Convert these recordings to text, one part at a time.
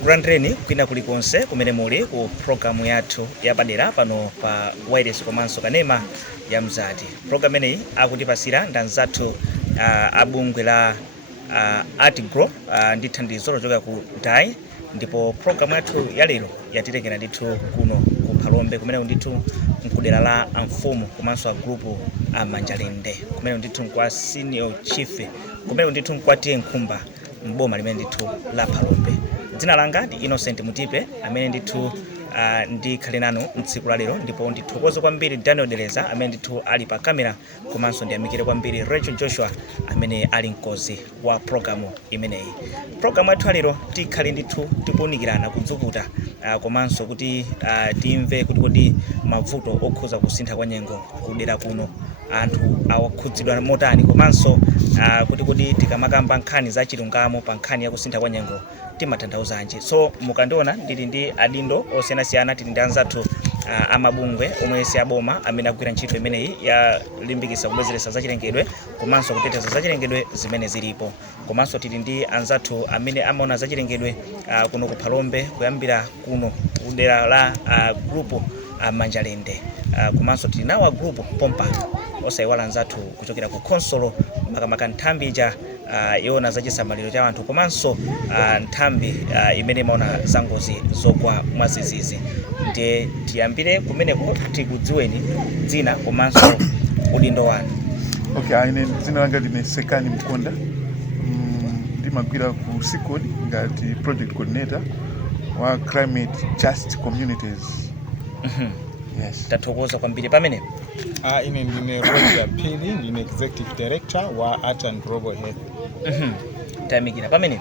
tikulandireni kwina kulikonse kumene muli ku programu yathu yapadera pano pa wireless komanso kanema ya Mzati. Programu ineyi akutipasira ndi anzathu abungwe la Artgrow ndi thandizo lochoka ku DAI, ndipo programu yathu ya lero yatilekera ndithu kuno ku Phalombe kumene ndithu mkudera la amfumu komanso a grupu a Manjalende, kumene ndithu kwa senior chief, kumene ndithu kwa tiye nkhumba mboma limene ndithu la Phalombe. Dzina langa ndi Innocent Mutipe amene ndithu ndikhale nanu mtsiku la lero, ndipo ndithokoze kwambiri Daniel Dereza amene ndithu ali pa kamera, komanso ndiyamikire kwambiri Rachel Joshua amene ali mkozi wa programu imeneyi. Programu yathu lero tikhale ndithu tikuunikirana kudzukuta komanso kuti timve kuti kodi mavuto okhuza kusintha kwa nyengo kudera kuno anthu awakhudzidwa motani, komanso kuti kodi tikamakamba nkhani za chilungamo pa nkhani ya kusintha kwa nyengo timatanthauzanji. So mukandiona ndili ndi adindo osiyanasiyana, tili ndi anzathu amabungwe omwe si aboma amene agwira ntchito imeneyi yalimbikitsa kubwezeretsa zachilengedwe komanso kuteteza zachilengedwe zimene zilipo, komanso tili ndi anzathu amene amaona zachilengedwe kuno ku Phalombe kuyambira kuno kudera la grupu Manjalende, komanso tili nawo a grupu Pompa osayiwala anzathu kuchokera ku Konsolo makamaka nthambi ija yona za chisamaliro cha anthu, komanso nthambi imene imaona za ngozi zogwa mwazizizi. Ndiye tiyambire kumeneko tikudziweni dzina komanso udindo wanu. Okay, ine dzina langa ndine Sekani Mkonda, ndimagwira ku SICOD ngati project coordinator wa Climate Just Communities. Yes. Tathokoza kwambiri pamene. Ine ndine Roger Pili, ndine executive director wa Art and Global Health. Tayamikira pamene.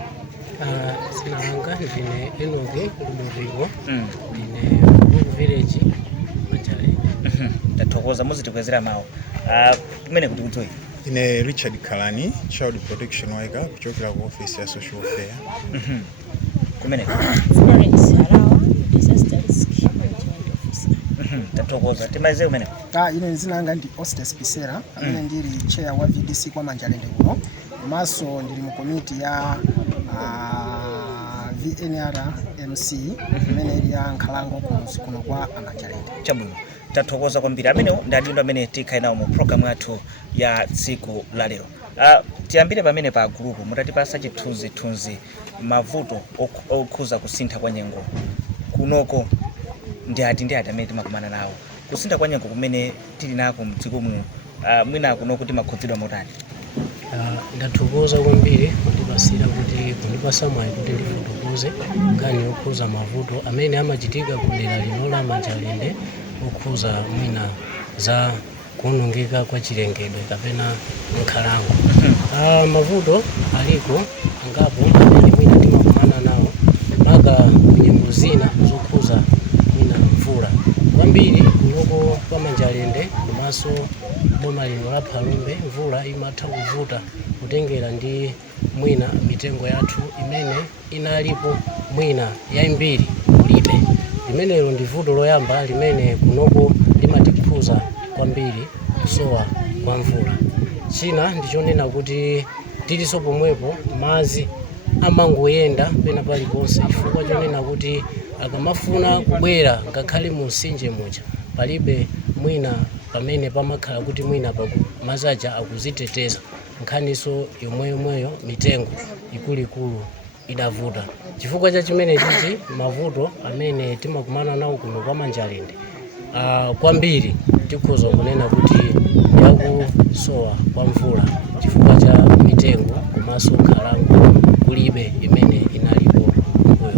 Dzina langa ndine Enoke Ludovico, ndine Ruvu Village Manjalende. Tathokoza muzitikwezera mawu. Kumene kuti kudziwe. Ine Richard Kalani, Child Protection Worker kuchokera ku office ya social welfare. Kumene. Tathokoza timalize kumene. Ine dzina langa ndi Ostes Pisera amene ndili chair wa VDC kwa Manjalende kuno, komanso ndili mu committee ya VNRMC imene ili ya Nkhalango kuno kwa Manjalende. Chabwino. Tathokoza kwambiri amene ndi adindo amene tikhale nawo mu programu yathu ya tsiku la lero. Tiyambire pamene pa grupu mutatipasa chithunzithunzi mavuto okhuza kusintha kwa nyengo kunoko ndi ati amene timakumana nawo. Kusintha kwa nyengo kumene tili nako mdziko muno mwina kuno kuti makhudzidwa motani. Ndathokoza kwambiri kundipasira kuti kundipasa mwayi kuti ndifotokoze nkhani okhuza mavuto amene amachitika kudera lino la Manjalende okhuza mwina za kuwonongeka kwa chilengedwe kapena nkhalango. Mavuto aliko angapo amene mwina timakumana nawo maka kunyengo zina zokhuza mwina mvula. Kwambiri kunoko kwa Manjalende komanso boma lino la Phalombe mvula imatha kuvuta kutengera ndi mwina mitengo yathu imene inalipo mwina yaimbiri kulibe. Limenelo ndi vuto loyamba limene kunoko limatikhuza kwambiri kusowa kwa mvula. China ndichonena kuti tiliso pomwepo madzi amangoyenda pena paliponse chifukwa chonena kuti akamafuna kubwera ngakhale mu mtsinje muja palibe mwina pamene pamakhala kuti mwina madzi aja akuziteteza. Nkhaniso yomweyo mitengo ikuluikulu idavuta. Chifukwa cha chimene chichi mavuto amene timakumana nawo kuno kwa Manjalende kwambiri tikhoza kunena kuti yakusowa kwa mvula chifukwa cha mitengo komanso nkhalango kulibe imene inalipo mbuyo.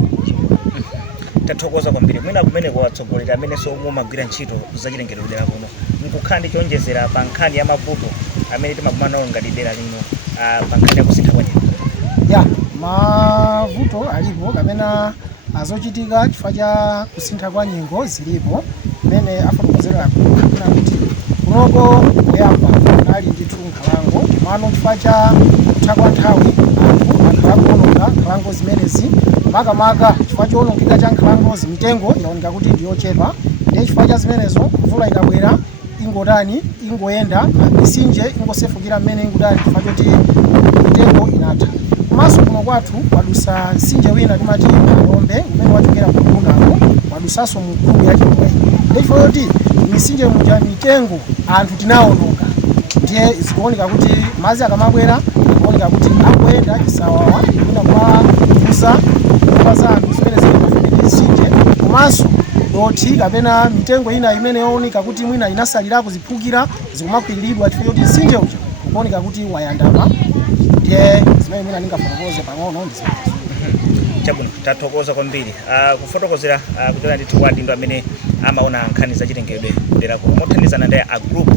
Tathokoza kwambiri mwina kumene kwa atsogoleri amene mumagwira ntchito zachilengedwe kudera kuno mukukhala ndi chonjezera pa nkhani ya mavuto amene timakumana nawo ngati dera lino pa nkhani ya kusintha kwa nyengo. Mavuto alipo kapena azochitika chifukwa cha kusintha kwa nyengo zilipo imene afotokozera kuti kunoko kuyamba kunali ndithu nkhalango mano chifukwa cha kutha kwa nthawi anthu akuwononga nkhalango zimenezi makamaka chifukwa chowonongeka cha nkhalango mitengo yaoneka kuti ndiyochepa, ndiye chifukwa cha zimenezo mvula ikabwera ingotani ingoyenda misinje ingosefukira mmene ingotani chifukwa choti mitengo inatha. Komanso kuno kwathu kwadusa mtsinje wina timati Palombe umene wachokera ku Bunako wadusanso mu gulu ya Chimwei. Ndifo yoti misinje muja mitengo anthu tinawononga. Ndiye zikuoneka kuti madzi akamabwera kuoneka kuti akuyenda chisawawa kuna kwa kuza kupaza anthu zimene zili pafupi mtsinje komanso dothi kapena mitengo ina imene yooneka kuti mwina inasalirapo ziphukira zikumakwiriridwa chifukwa choti mtsinje uja kuoneka kuti wayandama. Ndiye zimene mwina ningafotokoze pang'ono ndi Chabwino tathokoza kwambiri kufotokozera kuchokera ndithu kwa adindo amene amaona nkhani zachilengedwe dera kuno mothandizana ndi a group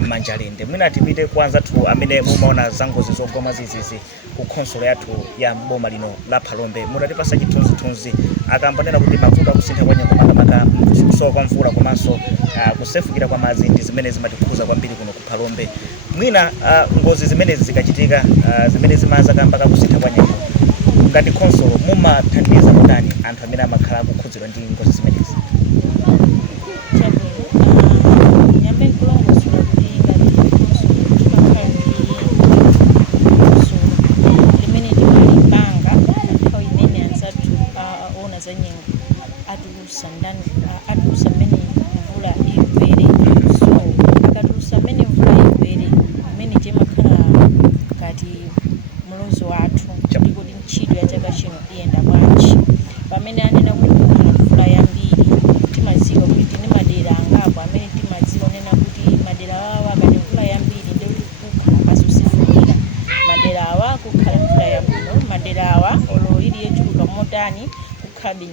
Manjalinde. Mwina tipite kwa anzathu amene mumaona zangozi zogoma zizizi ku khonsolo yathu ya boma lino la Palombe. Mutatipasa chithunzithunzi akambanena kuti mavuto akusintha kwa nyengo makamaka kusowa kwa mvula komanso kusefukira kwa madzi ndi zimene zimatikhuza kwambiri kuno ku Palombe. Mwina ngozi zimene zikachitika zimene zimaza kamba kusintha kwa nyengo ngati khonsolo mumathandiza motani anthu amene amakhala akukhudzidwa ndi ngozi zimenezi?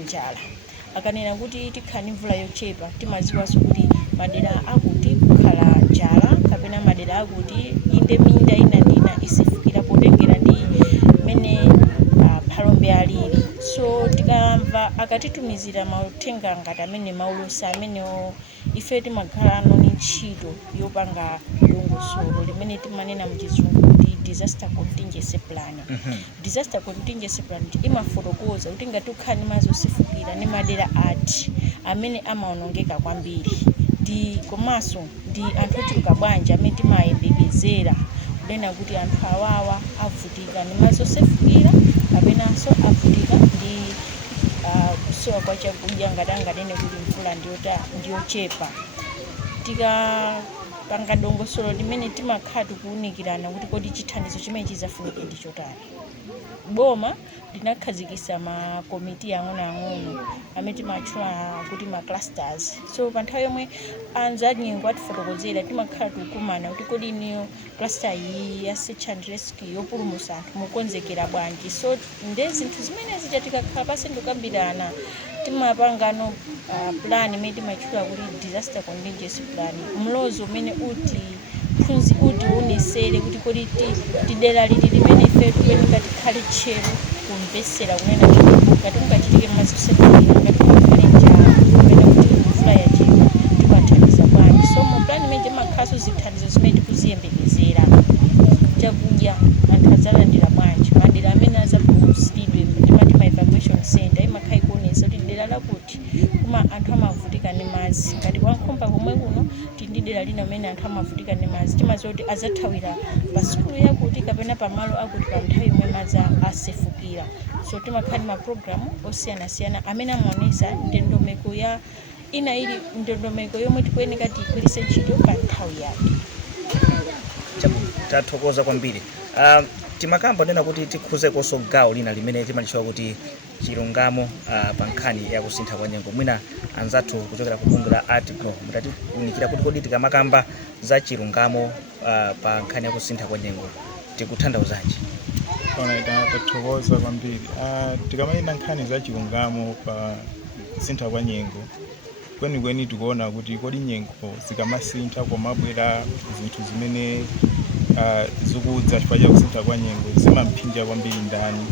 Njala akanena kuti tikhani mvula yochepa timaziwaso kuti madera akuti kukhala njala kapena madera akuti inde minda ina ndina isefukira potengera ndi mene Palombe alili. So tikamva akatitumizira mauthenga ngati amene maulusa amene ife timakhala ni ntchito yopanga dongosolo limene timanena muchizungu kuti disaster contingency plan. Disaster contingency plan imafotokoza kuti ngati ukhani madzi osefukira ni madera ati amene amaonongeka kwambiri ndi komanso ndi anthu ochuluka bwanji amene timayembekezera kunena kuti anthu awawa avutika ni madzi osefukira kapenanso avutika ndi kusowa kwa chakudya ngati anganene kuti mvula ndiyochepa. Tikapanga dongosolo limene timakhala tikuwunikirana kuti kodi chithandizo chimene chizafunike ndi chotani. Boma linakhazikitsa makomiti ang'onoang'ono amene timatchula kuti ma clusters. So pa nthawi yomwe anzanyengo atifotokozera timakhala tikukumana kuti kodi niyo cluster iyi ya search and rescue yopulumutsa anthu mukonzekera bwanji. So ndi zinthu zimene zija tikakhala pansi ndikukambirana timapangano plan imene timatchula kuti disaster contingency plan. Mlozo umene uti unisere kuti kodi tidera lili limene ife tikuyenera tikhale tcheru kumvesera kunena kuti ngati kungachitike madzi osefukira ngati kungakhale njala kapena kuti mvula yachepa timathandiza bwanji. So mu plan imene timakhalanso zithandizo zimene tikuziyembekezera chakudya anthu adzalandira bwanji madera amene azapulumutsidwe timati ma evacuation center imakhala ikuonesa kuti dera lakuti kuma anthu amavutika ndi madzi ngati Wankhomba komwe kuno ndi dera lina amene anthu amavutika ndi madzi timadziwa kuti azathawira pa sukulu yakuti kapena pamalo akuti pa nthawi yomwe madzi asefukira. So timakhala ma program osiyanasiyana amene amaonesa ndondomeko ya ina ili ndondomeko yomwe tikuyenera tigwiritse ntchito pa nthawi yake. Tathokoza kwambiri. Timakamba nena kuti tikhuze koso gawo lina limene timalichiwa kuti chilungamo pa nkhani ya kusintha kwa nyengo. Mwina anzathu kuchokera ku bungwe la ARTICRO mutatiunikira kuti kodi tikamakamba za chilungamo pa nkhani ya kusintha kwa nyengo tikuthandauzaji? Tathokoza kwambiri. Tikamayenda nkhani za chilungamo pa kusintha kwa nyengo kwenikweni tikuona kuti kodi nyengo zikamasintha komabwera zinthu zimene zikudza chifukwa cha kusintha kwa nyengo zimaphinja kwambiri ndani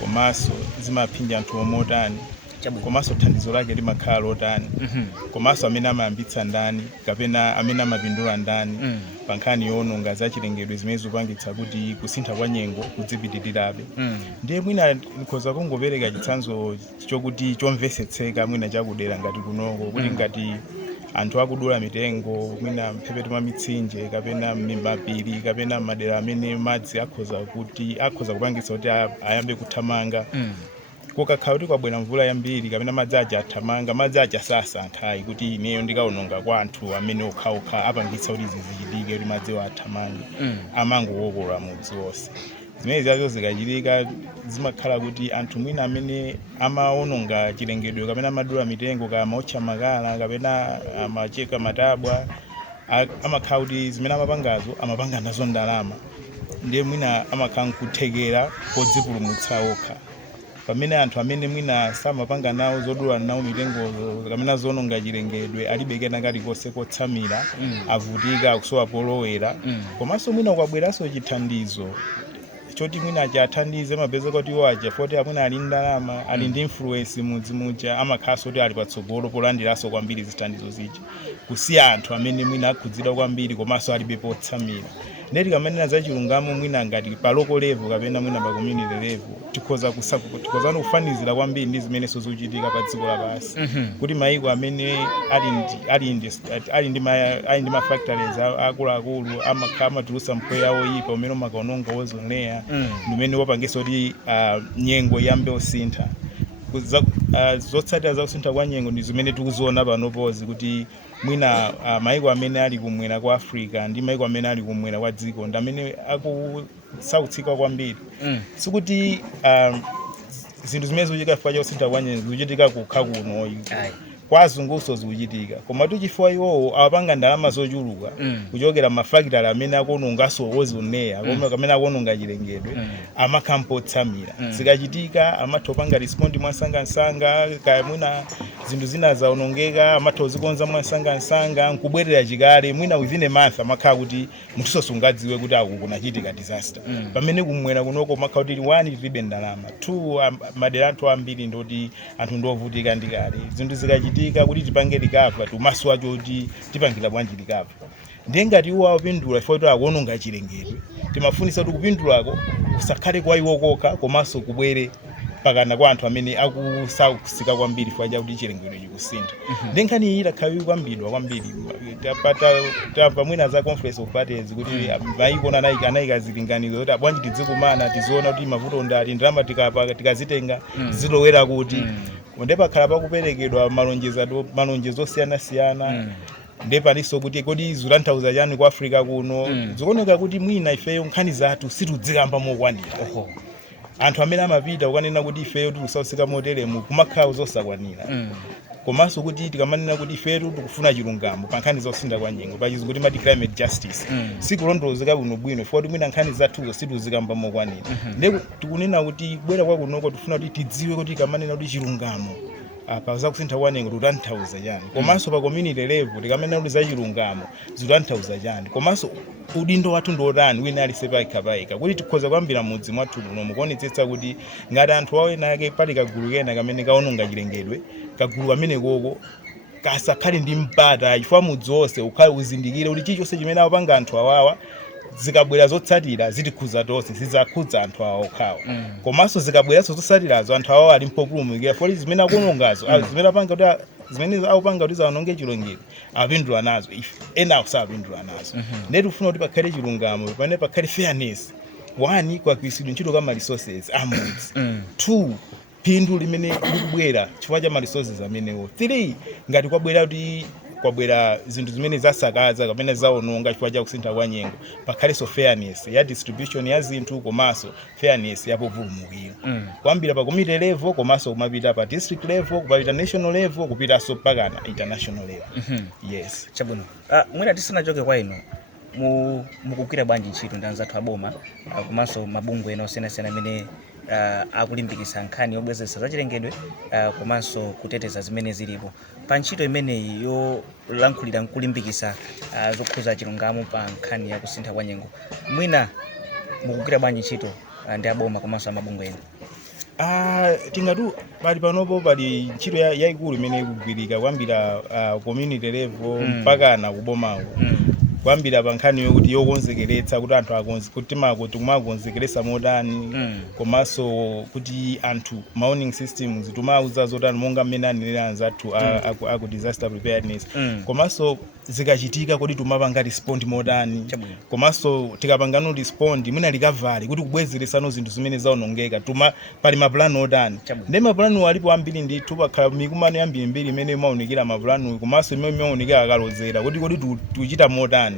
komanso zimaphinja anthu omotani komanso thandizo lake limakhala lotani komanso amene amayambitsa ndani kapena amene amapindula ndani pa nkhani yowononga za chilengedwe zimene zikupangitsa kuti kusintha kwa nyengo kudzipitirirabe. Ndiye mwina nkhoza kungopereka chitsanzo chokuti chomvesetseka mwina chakudera ngati kunoko kuti ngati anthu akudula mitengo mwina mphepete mwa mitsinje kapena m'mapiri kapena madera amene madzi akhoza kupangitsa kuti ayambe kuthamanga kukakhala kuti kwabwera mvula yambiri kapena madzi aja athamanga madzi aja sasankhayi kuti ineyo ndikawononga kwa anthu amene okhaokha apangitsa kuti zizichitike kuti madziwo athamange amangowokola mudzi wonse. Zimene zazo zikachitika zimakhala kuti anthu mwina amene amawononga chilengedwe kapena amadula mitengo kama otcha makala kapena amacheka matabwa amakhala kuti zimene amapanga nazo ndalama ndiye mwina amakhala nkuthekera kodzipulumutsa okha. Pamene anthu amene mwina samapanga nawo zodula nawo mitengozo kapena zononga chilengedwe alibe kena kalikonse kotsamira avutika akusowa polowera komanso mwina kwabweranso chithandizo choti mwina achathandize mapeze kuti iwo aja foti amwina ali ndalama ali ndi influence mudzi muja amakhaso kuti ali patsogolo polandiranso kwambiri zithandizo zija kusiya anthu amene mwina akhudzidwa kwambiri komanso alibe potsamira. Neti kamanena za chilungamo mwina ngati pa local level kapena mwina pa community level tikhoza kufanizira kwambiri ndi zimene zikuchitika pa dziko lapansi kuti maiko amene ali ndi ma factories akuluakulu amatulutsa mpweya oyipa umene umakaononga ozone layer umene wapangitsa kuti nyengo iyambe kusintha. Zotsatira za kusintha kwa nyengo ndi zimene tikuziona panopozi kuti mwina maiko amene ali kumwera kwa Africa ndi maiko amene ali kumwera kwa dziko ndi amene akusautsika kwambiri. Sikuti zinthu zimene zikuchitika chifukwa cha kusintha kwa nyengo zikuchitika kukha kuno kwa azunguso zikuchitika koma chifukwa iwowo apanga ndalama zochuluka kuchokera mafactory amene akuonongaso ozone layer kamene akuononga chilengedwe amakhampo otsamira zikachitika amatha kupanga respond mwasangasanga kaya mwina zinthu zina zaonongeka amatha kuzikonza mwasangasanga nkubwerera chikale mwina within a month amakhala kuti munthu sungadziwe kuti kunachitika disaster. Pamene kumwera kunoko makhala kuti 1 tilibe ndalama 2 madera anthu ambiri ndoti anthu ndovutika ndikale zinthu zikachitika kuti tipange recover tumaso acho kuti tipangira bwanji recover. Ndiye ngati iwo apindula ifoti akuononga chilengedwe timafunisa kuti kupindulako kusakhale kwa iwo kokha komanso kubwere pakana kwa anthu amene akusautsika kwambiri chifukwa kuti chilengedwe chikusintha. Ndiye nkhani iyi itakhala kwambiri tapata mwina za conference of parties kuti maiko anayika zilinganizo kuti bwanji tidzikumana tiziona kuti mavuto ndali ndalama tikazitenga zilowera kuti ndi pakhala pakuperekedwa malonjezo osiyana-siyana ndi paliso kuti kodi zitanthauza chani ku Africa kuno zikuoneka kuti mwina ifeyo nkhani zathu situdzikamba mokwanira. Anthu amene amapita ukanena kuti ifeyo tikusautsika moteremu kumakhala zosakwanira komanso kuti tikamanena kuti ifeyo tikufuna chilungamo pa nkhani zosintha kwa nyengo pachizungu kuti mati climate justice sikulondolozeka bwinobwino ifoti mwina nkhani zathuzo situzikamba mokwanira. Ndi tikunena kuti bwera kwa kunoko tifuna kuti tidziwe kuti tikamanena kuti chilungamo pa za kusintha kwa nyengo titanthauza chani komanso pa community level tikamena kuti za chilungamo zitanthauza chani komanso udindo wathu ndotani wina ali sepayikapayika kuti tikhoza kwambira mudzi mwathu muno mukuonetsetsa kuti ngati anthu awo ena ake pali kagulu kena kamene kaononga chilengedwe kagulu kamene koko kasakhale ndi mpata chifukwa mudzi wonse ukhale uzindikire kuti chilichonse chimene apanga anthu awawa zikabwera zotsatira zitikhuza tonse zizakhudza anthu awo okhawo komanso zikabweranso zotsatirazo anthu awo ali mpopulumukira foti zimene akuonongazo zimene akupanga kuti zaononge chilengedwe apindula nazo ena sapindula nazo. Ndiye tifuna kuti pakhale chilungamo pamene pakhale fairness 1 kwagwiritsidwa ntchito kama resources amudzi 2 phindu limene likubwera chifukwa cha ma resources amenewo 3 ngati kwabwera zinthu zimene zasakaza kapena zaononga chifukwa cha kusintha kwa nyengo pakhalenso fairness ya distribution ya zinthu komanso fairness ya populumukira kwambira pa community level komanso kumapita pa district level kupita national level kupitanso pakana international level. Yes chabwino. Mwina tisanachoke kwa ino mukugwira bwanji ntchito ndi anzathu aboma komanso mabungwe ena osiyanasiyana amene akulimbikitsa nkhani yobwezeretsa zachilengedwe komanso kuteteza zimene zilipo pa ntchito imeneyi yolankhulira nkulimbikitsa zokhuza chilungamo pa nkhani ya kusintha kwa nyengo mwina mukugwira bwanji ntchito ndi aboma komanso amabungwe ena? Tingatu pali panopo pali ntchito yayikulu imene ikugwirika kwambira community level mpaka na kubomako kwambira pankhani yokuti yokonzekeretsa kuti anthu akonze kuti makuti kumakonzekeretsa modani komanso kuti anthu maoning systems tumauza zotani monga mmene anenera anzathu aku disaster preparedness komanso zikachitika kuti tumapanga respond modani komanso tikapangano respond mwina recovery kuti kubwezeresano zinthu zimene zaonongeka pali mapulani odani ndi mapulani alipo ambiri ndithu pakhala mikumano yambirimbiri imene imaonekera mapulani komanso imene imaonekera akalozera kuti tuchita modani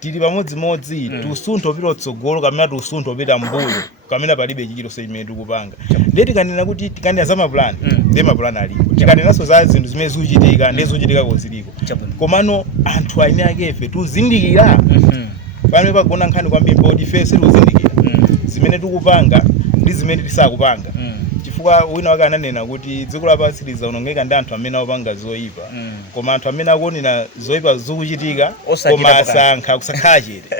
tili pamodzimodzi tusuntha upita utsogolo kamena tusuntha upita mbuyo kamena palibe chilichonse chimene tikupanga ndiye tikanena kuti tikanena za mapulani ndi mapulani alipo tikanenanso za zinthu zimene zikuchitika ndi zochitika koziliko komano anthu aine akefe tuzindikira pamene pagona nkhani kwambiri poti ife tuzindikira zimene tikupanga ndi zimene tisakupanga chifukwa wina wake ananena kuti dziko lapansi lizaonongeka ndi anthu amene akupanga zoyipa koma anthu amene akuonera zoyipa zikuchitika koma asankha kusakhala chete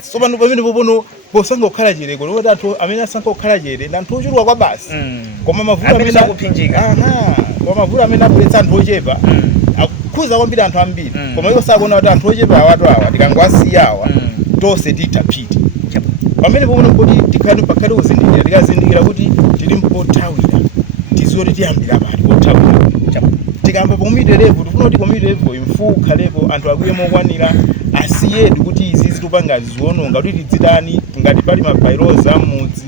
tsopano pamene popono posankha kukhala chete kuti anthu amene asankha kukhala chete ndi anthu ochuluka kwa basi koma mavuto amene akuphinjika koma mavuto amene abweretsa anthu ochepa akukhuza kwambiri anthu ambiri koma iwo sakuona kuti anthu ochepa awatu awa tikangowasiyawa tonse titaphiti pamene popono kuti tikhale pakhale kuzindikira tikazindikira kuti tili mpothawira tiziwe kuti tiyambira pati pothawira tikamba community level tifuna kuti community level imfuwu khalepo anthu akwiye mokwanira asiyedu kuti izi zitupanga ziononga kuti tidzitani ngati pali mabairoza amudzi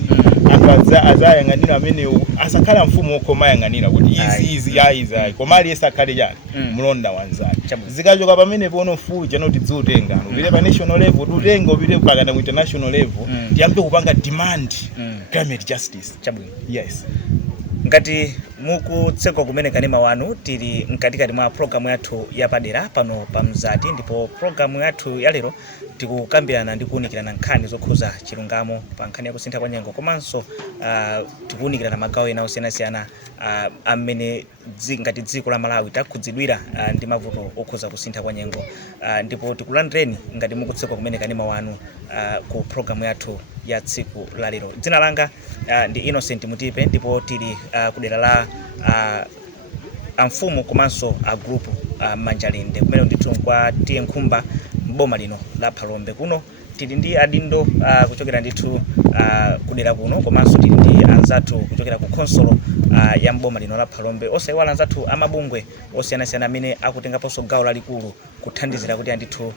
anthu azayang'anira amenewo asakhala mfumu okhoma ayang'anira kuti izi ayi koma aliyense akhale chani mlonda wanzake zikachoka pamene pono mfuwu chano tidziutenga upite pa national level tutenga upite pakana ku international level tiyambe kupanga demand climate justice yes ngati mukutsekwa kumene kanema wanu tili mkatikati mwa programu yathu yapadera pano pa Mzati ndipo programu yathu yalero tikukambirana ndi kuunikirana nkhani zokhuza chilungamo pa nkhani ya kusintha kwa nyengo komanso tikuunikirana magawo ena osiyanasiyana amene ngati dziko la Malawi takhudzidwira ndi mavuto okhuza kusintha kwa nyengo ndipo tikulandireni ngati mukutsekwa kumene kanema wanu ku programu yathu ya tsiku la lero. Dzina langa ndi Innocent Mutipe ndipo tili kudera la amfumu komanso a group Manjalinde kumene ndithu kwa tiye nkhumba mboma lino la Phalombe kuno tili ndi adindo kuchokera ndithu kudera kuno komanso tili ndi anzathu kuchokera ku konsolo ya mboma lino la Phalombe osaiwala anzathu amabungwe osiyanasiyana amene akutengaponso gawo lalikulu kuthandizira kuti andithu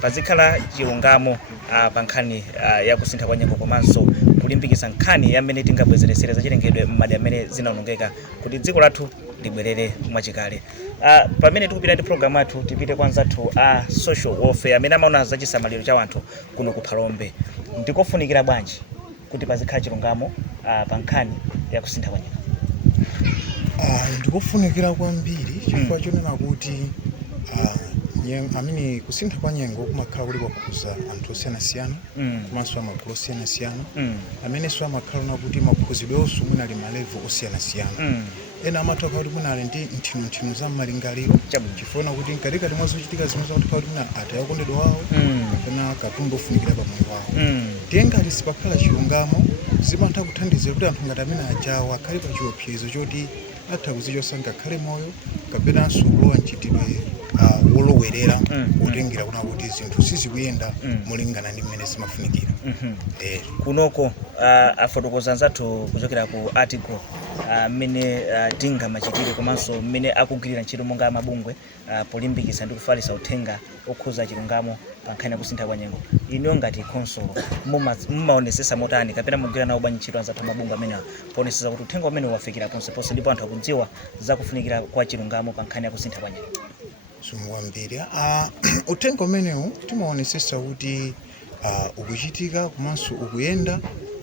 pazikhala chilungamo pa nkhani ya kusintha kwa nyengo komanso kulimbikitsa nkhani yamene tingabwezeresere zachilengedwe m'madera amene zinaonongeka kuti dziko lathu libwerere mwachikale. Pamene tikupita ndi programu yathu tipite kwa anzathu social welfare amene amaona za chisamaliro cha anthu kuno ku Phalombe. Ndikofunikira bwanji kuti pazikhala chilungamo pa nkhani ya kusintha kwa nyengo? Ndikofunikira kwambiri chifukwa chonena kuti amene kusintha kwa nyengo kumakhala kuli kwakhuza anthu osiyanasiyana komanso amagulu osiyanasiyana amenenso amakhala kuti makhuzidwenso mwina ali malevel osiyanasiyana ena amathoka kuti mwina ali ndi nthinu za malingaliro chifukwa kuti mkatikati mwa zochitika zimene zakutikhala kuti mwina ataya okondedwa wawo kapena katundu ofunikira pa moyo wawo ndiye ngati sipakhala chilungamo zimatha kuthandizira kuti anthu ngati amene ajawo akhale pa chiopsezo choti atha kuzichosa ngakhale moyo kapenanso kulowa mchitidwe wolowerera kutengera kuna kuti zinthu sizikuyenda molingana ndi mmene zimafunikira. Kunoko afotokoza anzathu kuchokera ku article mmene tinga machitire komanso mmene akugwirira ntchito monga mabungwe polimbikitsa ndi kufalitsa uthenga okhuza chilungamo pa nkhani ya kusintha kwa nyengo. Iniyo ngati konsolo mumaonesesa motani kapena mugwira nawo bwanji ntchito anzathu mabungwe amene ponesesa kuti uthenga umene wafikira ponseponse ndipo anthu akudziwa za kufunikira kwa chilungamo pa nkhani ya kusintha kwa nyengo? Sumuwambiri uthenga umenewu timaonesesa kuti ukuchitika komanso ukuyenda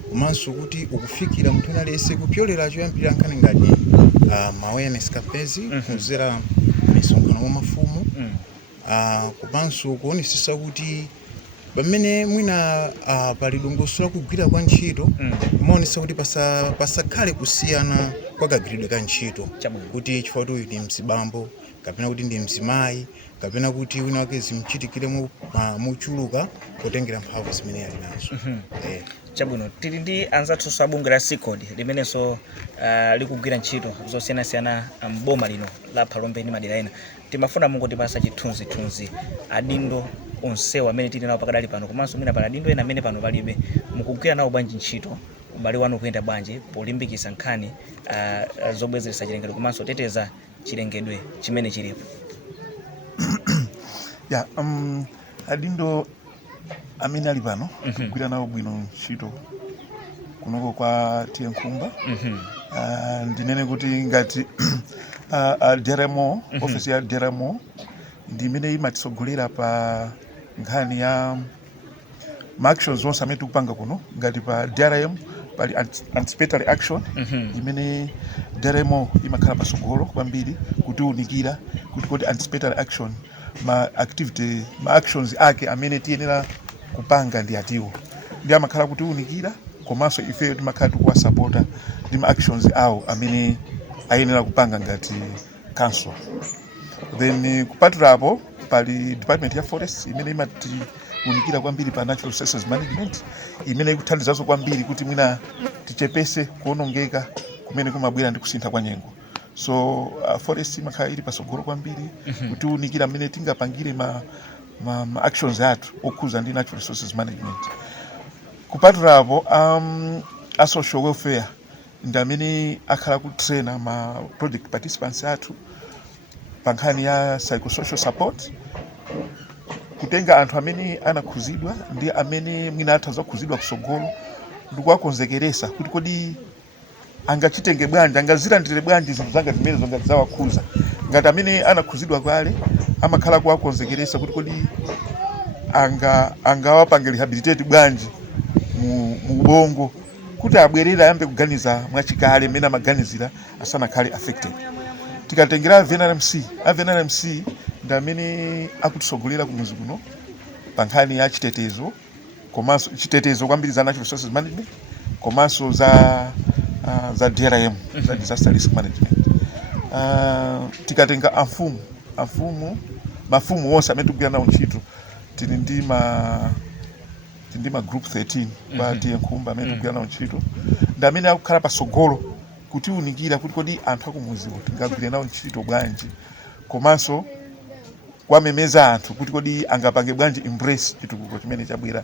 komanso kuti ukufikira munthu aliyense kupyolera choyambirira nkhani ngati awareness campaigns kuzera misonkhano mafumu komanso kuonesesa kuti pamene mwina pali dongosolo kugwira kwa ntchito kumaonesa kuti pasakhale kusiyana kwa kagwiridwe ka ntchito kuti chifukwa kuti uyu ndi mzibambo kapena kuti ndi mzimayi kapena kuti wina wake zimchitikire muchuluka potengera mphamvu zimene ali nazo. Chabwino tili ndi anzathu abungwe la CICOD limenenso likugwira ntchito zosiyanasiyana mboma lino la Phalombe ndi madera ena. Timafuna mungotipasa chithunzithunzi adindo onsewa amene tili nawo pakadali pano komanso mwina pali adindo ena amene pano palibe mukugwira nawo bwanji ntchito ubale wanu kuyenda bwanji polimbikitsa nkhani zobwezeretsa chilengedwe komanso teteza chilengedwe chimene chilipo? Yeah, adindo amene ali pano kugwira nawo bwino ntchito kunoko kwa tiye nkhumba. Ndinene kuti ngati DRMO, ofisi ya DRMO ndi imene imatitsogolera pa nkhani ya ma-actions zonse amene tikupanga kuno. Ngati pa DRM pali anticipatory action imene DRMO imakhala pasogolo kwambiri kutiunikira kuti kodi anticipatory action ma-actions ake amene tiyenera kupanga ndi atiwo ndi amakhala kutiunikira komanso ife timakhala tikuwasapota ndi ma-actions awo amene ayenera kupanga ngati council. Then kupatulapo pali department ya forest imene imatiunikira kwambiri pa natural resources management imene ikuthandizanso kwambiri kuti mwina tichepese kuonongeka kumene kumabwera ndi kusintha kwa nyengo. So forest imakhala ili pasogolo kwambiri kutiunikira amene tingapangire ma actions athu okhuza ndi natural resources management. Kupatulapo a social welfare ndi amene akhala kutraina ma project participants athu pa nkhani ya psychosocial support, kutenga anthu amene anakhuzidwa ndi amene mwina atha kukhuzidwa kusogolo ndikuwakonzekeresa kuti kodi angachitenge bwanji, angazilandire bwanji zinthu zanga zimene zonga zawakhuza. Ngati amene anakhuzidwa kale amakhala kuwakonzekeresa kuti kodi angawapange rehabilitate bwanji mu ubongo kuti abwerere ayambe kuganiza mwachikale mmene amaganizira asanakhale affected. Tikatengera VNRMC ndi amene akutisogolera kumuzi kuno pa nkhani ya chitetezo komanso chitetezo kwambiri za natural resources management komanso za DRM za disaster risk management. Tikatenga mafumu wonse amene tikugwira nawo ntchito tili ndi ma group 13 kwa tiye nkhumba amene tikugwira nawo ntchito ndi amene akukhala pasogolo kutiunikira kuti kodi anthu akumuziwo tingagwire nawo ntchito bwanji komanso kwamemeza anthu kuti kodi angapange bwanji embrace chitukuko chimene chabwera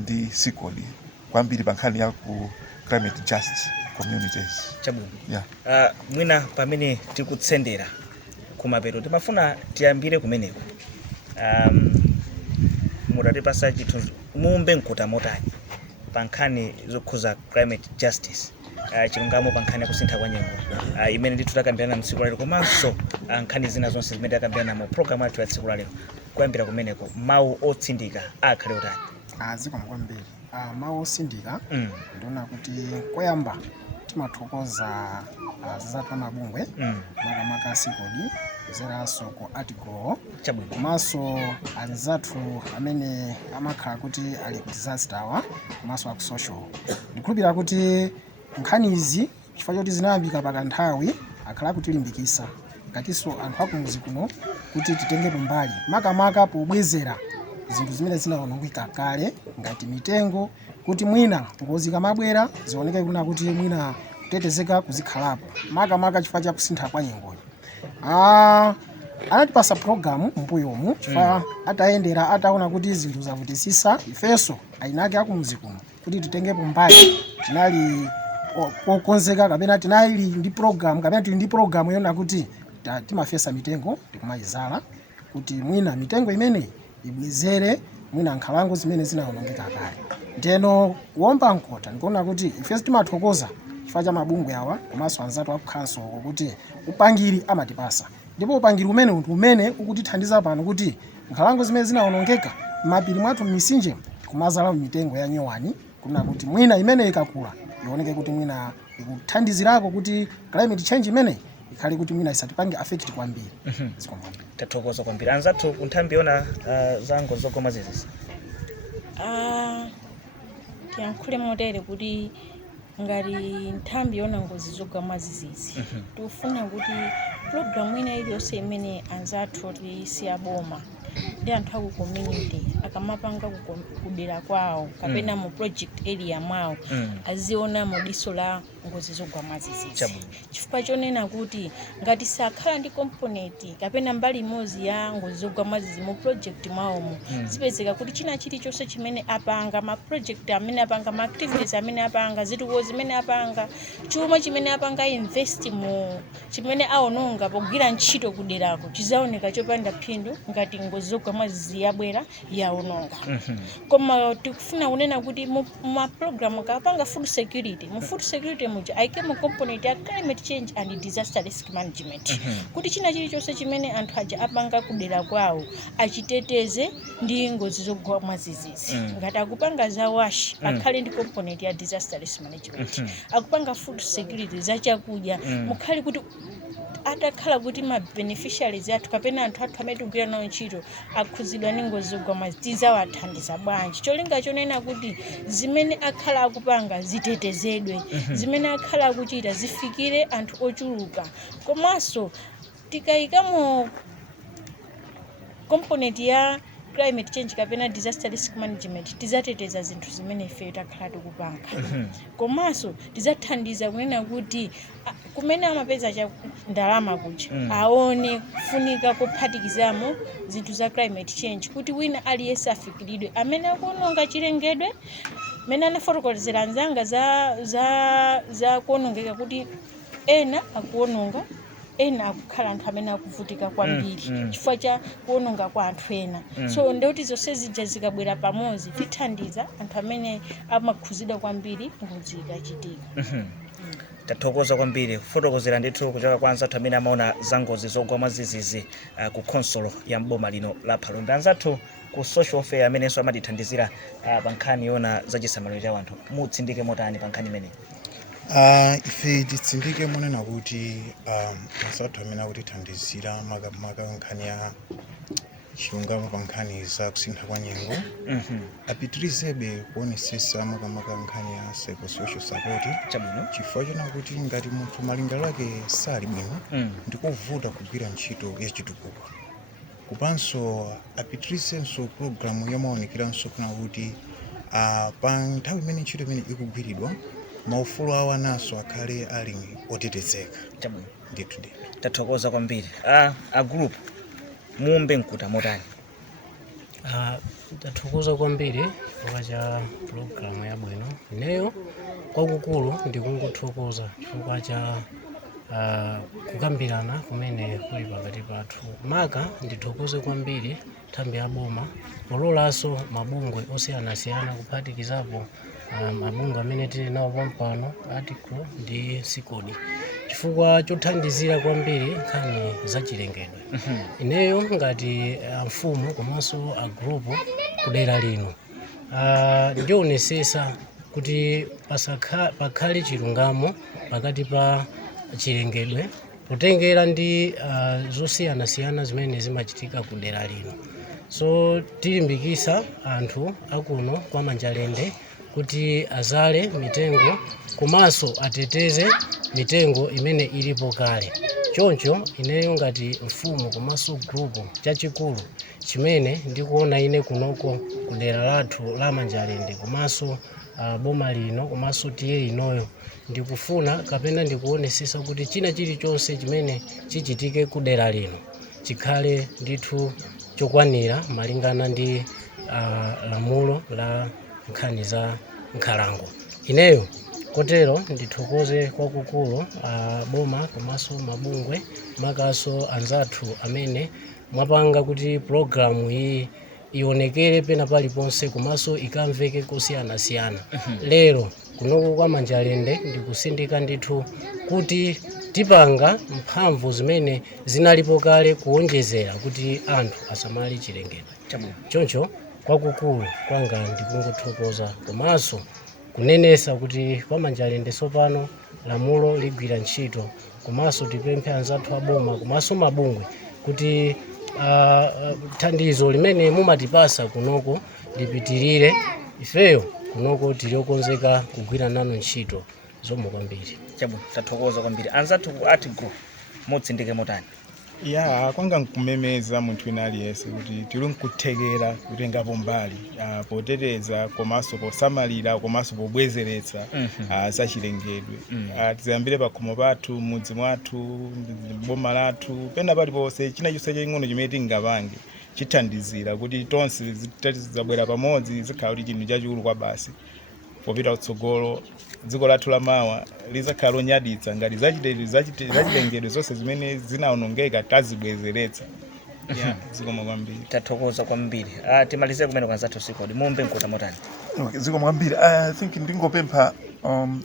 ndi sikodi kwambiri pa nkhani ya ku climate justice communities. Chabwino. Yeah. Mwina pamene tikutsendera kumapeto timafuna tiyambire kumeneko. Mutatipasa chinthu muumbe mkuta motani pa nkhani zokhuza climate justice, chilungamo pa nkhani ya kusintha kwa nyengo imene ndithu takambirana mtsiku lalero komanso nkhani zina zonse zimene takambirana mu program yathu ya tsiku lalero. Kuyambira kumeneko mawu otsindika akhale otani? Zikomo kwambiri. Mawu otsindika ndiona kuti koyamba timathokoza zizathu amabungwe makamaka sikodi kuzeranso ku article komanso anzathu amene amakhala kuti ali ku disaster komanso aku social. Ndikhulupirira kuti nkhani izi chifukwa choti zinayambika pakanthawi akhala kutilimbikitsa ngatinso anthu akumuzi kuno kuti titenge mbali makamaka pobwezera zinthu zimene zinawonongeka kale ngati mitengo kuti mwina ngozi kamabwera zioneke kuna kuti mwina kutetezeka kuzikhalapo makamaka chifukwa cha kusintha kwa nyengo. Anatipasa programu mbuyomu chifukwa atayendera ataona kuti zinthu zavutisisa ifenso ainake akumuzi kuno kuti titenge mbali tinali okonzeka kapena tinali ndi program kapena tili ndi programu yona kuti timafesa mitengo tikumayizala kuti mwina mitengo imene ibwezere mwina nkhalango zimene zinawonongeka kale. Ndeno kuomba nkota ndikuona kuti ifenso timathokoza chifukwa cha mabungwe awa komanso anzathu akukhanso kuti upangiri amatipasa ndipo upangiri umene ukutithandiza pano kuti nkhalango zimene zinawonongeka mapiri mwathu misinje kumazala mitengo ya nyowani kuna kuti mwina imene ikakula ioneke kuti mwina ikuthandizirako kuti climate change imene ikhale kuti mwina isatipange affect kwambiri. Tathokoza kwambiri. Anzathu kunthambi yona zango zokoma zizi. Tiyankhule motere kuti ngati nthambi yona ngozi zokoma zizizi tikufuna kuti programu ina iliyonse imene anzathu tisiya boma ndi anthu aku community akamapanga kudera kwawo kapena mu project area mwawo aziona mu diso la ngozi zogwa mwadzidzidzi chifukwa chonena kuti ngati sakhala ndi component kapena mbali imodzi ya ngozi zogwa mwadzidzidzi mu project mwawomo zipezeka kuti china chilichonse chimene apanga ma project amene apanga ma activities amene apanga zitukuko zimene apanga chuma chimene apanga invest mu chimene aononga pogwira ntchito kuderako chizaoneka chopanda phindu ngati ngozi zogwa mwadzidzidzi yabwera yaononga. Koma tikufuna kunena kuti ma program kapanga food security mu food security muja aike mu component ya climate change and disaster risk management kuti china chilichonse chimene anthu aja apanga kudera kwawo achiteteze ndi ngozi zogwa mwadzidzidzi. Ngati akupanga za wash akhale ndi component ya disaster risk management, akupanga food security za chakudya mukhale kuti atakhala kuti ma beneficiaries athu kapena anthu athu amene tikugwira nawo ntchito akhuzidwa ndi ngozi zogwa mwadzidzidzi zawathandiza bwanji. Cholinga chonena kuti zimene akhala akupanga zitetezedwe, zimene akhala akuchita zifikire anthu ochuluka. Komanso tikayikamo component ya climate change kapena disaster risk management tizateteza zinthu zimene ife takhala tikupanga. Komanso tizathandiza kunena kuti kumene amapeza cha ndalama kuja aone kufunika kuphatikizamo zinthu za climate change kuti wina aliyense afikiridwe amene akuononga chilengedwe mene anafotokozera anzanga za kuonongeka kuti ena akuononga ena akukhala anthu amene akuvutika kwambiri chifukwa cha kuononga kwa anthu ena. So ndeuti zonse zija zikabwera pamodzi tithandiza anthu amene amakhuzidwa kwambiri ngozi ikachitika. Tathokoza kwambiri kufotokozera ndithu kuchoka kwa anzathu amene amaona za ngozi zogwa mwadzidzidzi ku konsolo ya mboma lino la Phalombe. Anzathu ku social welfare amenenso amatithandizira pa nkhani yona za chisamaliro cha anthu mutsindike motani pa nkhani imeneyi? Ife titsindike monena kuti anzathu amene akutithandizira makamaka nkhani ya chilungamo pa nkhani za kusintha kwa nyengo apitirizebe kuonesesa makamaka nkhani ya psychosocial support chifukwa chona kuti ngati munthu malingaliro ake sali bwino ndikovuta kugwira ntchito yachitukuko. Kopanso apitirizenso programu yamaonekeranso kuna kuti pa nthawi imene ntchito imene ikugwiridwa maufulu awo ananso akhale ali otetezeka. Ndithu. Tathokoza kwambiri. A group muombe mkuta motani? Tathokoza kwambiri chifukwa cha programu yabwino. Ineyo kwakukulu ndikungothokoza chifukwa cha kukambirana kumene kuli pakati pathu. Maka ndithokoze kwambiri nthambi ya boma pololanso mabungwe osiyanasiyana kuphatikizapo mabungwe amene tili nawo pompano Article ndi Sikodi chifukwa chothandizira kwambiri nkhani za chilengedwe. Ineyo ngati mfumu komanso a group kudera lino ndionesesa kuti pakhale chilungamo pakati pa chilengedwe potengera ndi zosiyanasiyana zimene zimachitika kudera lino. So tilimbikisa anthu akuno kwa Manjalende kuti azale mitengo komanso ateteze mitengo imene ilipo kale. Choncho ineyo ngati mfumu komanso group chachikulu chimene ndikuona ine kunoko kudera lathu la Manjalende komanso boma lino komanso tiye inoyo ndikufuna kapena ndikuonesesa kuti china chilichonse chimene chichitike kudera lino chikhale ndithu chokwanira malingana ndi lamulo la nkhani za nkhalango. Ineyo kotero ndithokoze kwakukulu boma komanso mabungwe makaso anzathu amene mwapanga kuti programu iyi ionekere pena paliponse komanso ikamveke kosiyanasiyana. Lero kunoko kwa Manjalende ndikusindika ndithu kuti tipanga mphamvu zimene zinalipo kale kuonjezera kuti anthu asamali chilengedwe. Choncho kwakukulu kwanga ndikungothokoza komanso kunenesa kuti kwa Manjalende sopano lamulo ligwira ntchito komanso tipemphe anzathu aboma komanso mabungwe kuti thandizo limene mumatipasa kunoko lipitirire. Ifeyo kunoko tiliokonzeka kugwira nanu ntchito zomwe kwambiri. Tathokoza kwambiri. Anzathu ku Art Group mutsindike motani? ya kwanga nkumemeza munthu wina aliyense kuti tili nkuthekera kutengapo mbali poteteza komanso posamalira komanso pobwezeretsa zachilengedwe. Tiziyambire pakhomo pathu, mudzi mwathu, boma lathu, pena paliponse china chonse chaching'ono chimene tingapange chithandizira kuti tonse zabwera pamodzi zikhala kuti chinthu chachikulu kwa basi popita kutsogolo dziko lathu lamawa lizakhala lonyaditsa ngati zachilengedwe zonse zimene zinaonongeka tazibwezeretsa. Zikomo kwambiri. Tathokoza kwambiri. Timalize kumene kwanzathu sikodi mumbe mkuta motani. Zikomo kwambiri. I think ndingopempha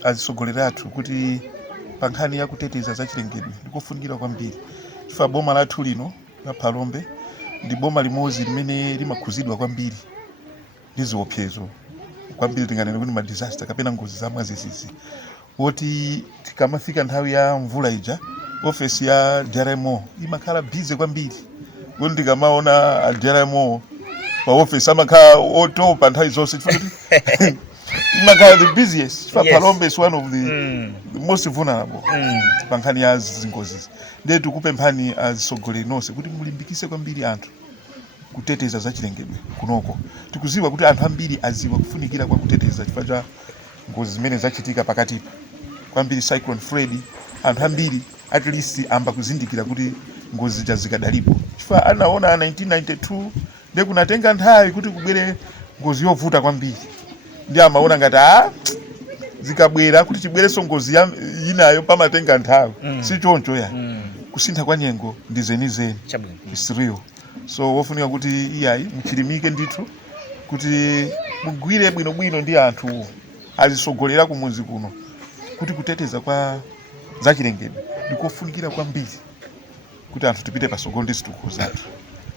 azisogoleri athu kuti pa nkhani ya kuteteza zachilengedwe ndikofunikira kwambiri. Chifukwa boma lathu lino la Phalombe ndi boma limodzi limene limakhuzidwa kwambiri ndi ziopsezo kwambiri tinganene kuti ma disaster kapena ngozi za mwazizizi. Woti tikamafika nthawi ya mvula ija ofesi ya DRMO imakhala busy kwambiri. Kuti tikamaona DRMO pa ofesi amakhala otopa nthawi zonse chifukwa kuti imakhala the busiest. Chifukwa Phalombe is one of the most vulnerable pa nkhani ya zingozi. Ndiye tikupemphani azisogoleri nonse kuti mulimbikise kwambiri anthu kuteteza zachilengedwe kunoko. Tikuziwa kuti anthu ambiri aziwa kufunikira kwa kuteteza chifukwa cha ngozi zimene zachitika pakatipa. Kwambiri Cyclone Freddy anthu ambiri at least amba kuzindikira kuti ngozi zikadalipo. Chifukwa anaona 1992 ndiye kunatenga nthawi kuti kubwere ngozi yovuta kwambiri. Ndiye amaona ngati zikabwera kuti chibwereso ngozi inayo pamatenga nthawi. Si choncho ya. Kusintha kwa nyengo ndi zenizeni. It's real. So wofunika kuti iyayi muchilimike ndithu kuti mugwire bwinobwino ndi anthu azisogolera kumuzi kuno kuti kuteteza kwa zachilengedwe ndikofunikira kwambiri kuti anthu tipite pasogolo ndi zitukuko zathu.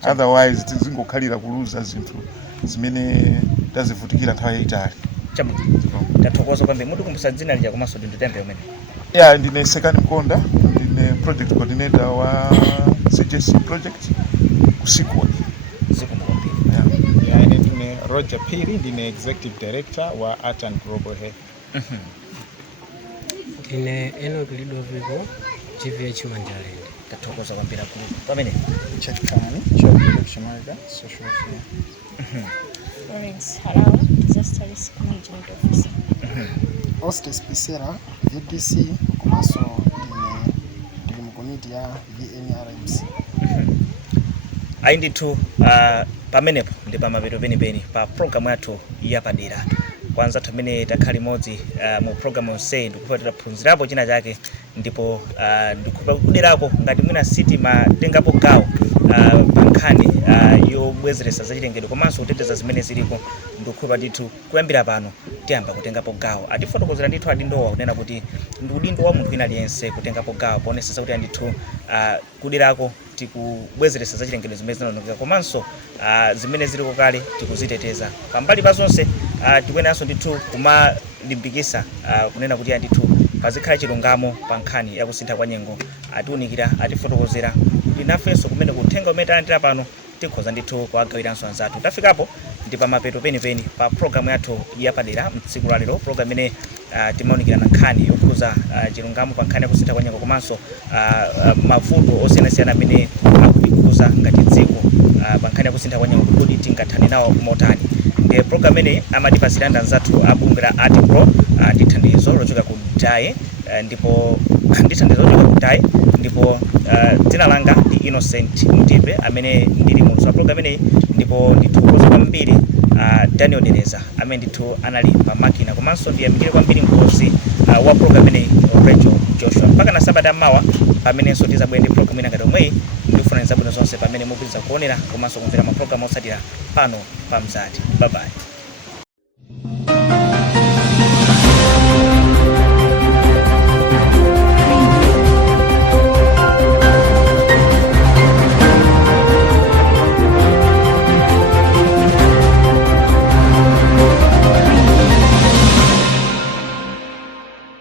Otherwise tizingokhalira kuluza zinthu zimene tazivutikira nthawi yayitali. Tathokoza kwambiri. Muti kumbusa dzina lija komanso nditembe umene. Ndine Sekani Mkonda, ndine project coordinator wa CJC project kusikodi. Zikomo kwambiri. Ine ndine Roger Phiri, ndine executive director wa Art and Global Health. Ndine Enoch Lidoviko, GVH Manjalende. Tathokoza kwambiri akulu. Pamene Chakani, Chakani Chamaga, social affairs. Florence Halawa, disaster risk management officer. Hostess Pisera, VDC, komanso ndili mu committee ya VNRMC. Ayi ndithu pamenepo ndi pamapeto penipeni pa programu yathu yapadera. Kwanza tumene takhali modzi mu programu yonse ndikufuatira phunzirapo china chake ndipo ndikupa kuderako ngati mwina siti matengapo gawo pa nkhani yobwezeresa zachilengedwe komanso kuteteza zimene ziliko ndikupa ndithu kuyambira pano tiyamba kutengapo gawo. Atifotokozera ndithu adindowa kunena kuti ndi udindo wa munthu wina aliyense kutengapo gawo poonetsetsa kuti ndithu kuderako tikubwezeresa zachilengedwe zimene zinaonongeka komanso zimene ziliko kale tikuziteteza. Pambali pa zonse tikuyeneranso ndithu kumalimbikisa kunena kuti ndithu pazikhala chilungamo pa nkhani ya kusintha kwa nyengo. Atiunikira atifotokozera kuti nafenso kumene kuthenga umene talandira pano tikhoza ndithu kuwagawiranso anzathu. Tafikapo ndi pamapeto penipeni pa programu yathu yapadera mtsiku la lero, programu imene timaunikirana nkhani yokhuza chilungamo pa nkhani ya kusintha kwa nyengo komanso mavuto osiyanasiyana amene akutikhuza ngati dziko pa nkhani ya kusintha kwa nyengo kuti tingathane nawo motani. Ndiye programu imeneyi amatipasira anzathu a bungwe la Art Pro ndi thandizo lochoka ku DAE ndipo dzina langa ndi Innocent Mutipe amene ndili mu programu imeneyi ndipo ndithokoza kwambiri Daniel Dereza amene ndithu anali pa makina komanso ndiyamikire kwambiri mkozi wa programu imeneyi Rachel Joshua. Mpaka na Sabata mawa pamenenso tizabwera ndi programu ina ngati omweyi ndikufuna zabwino zonse pamene mupitiriza kuonera komanso kumvera ma programu otsatira pano pa Mzati. Bye bye.